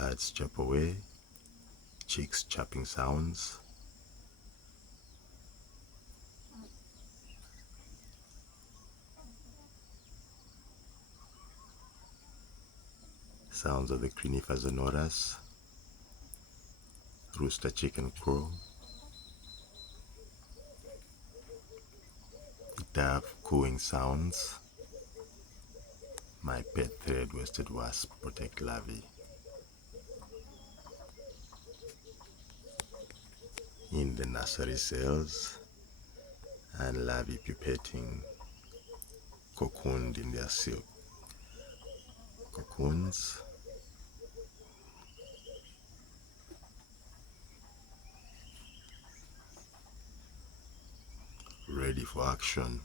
Birds chirp away, chicks chirping sounds. Sounds of the crinifer zonurus, rooster, chicken, crow, dove cooing sounds. My pet thread-waisted wasp protect larvae. In the nursery cells, and larvae pupating, cocooned in their silk cocoons. Ready for action.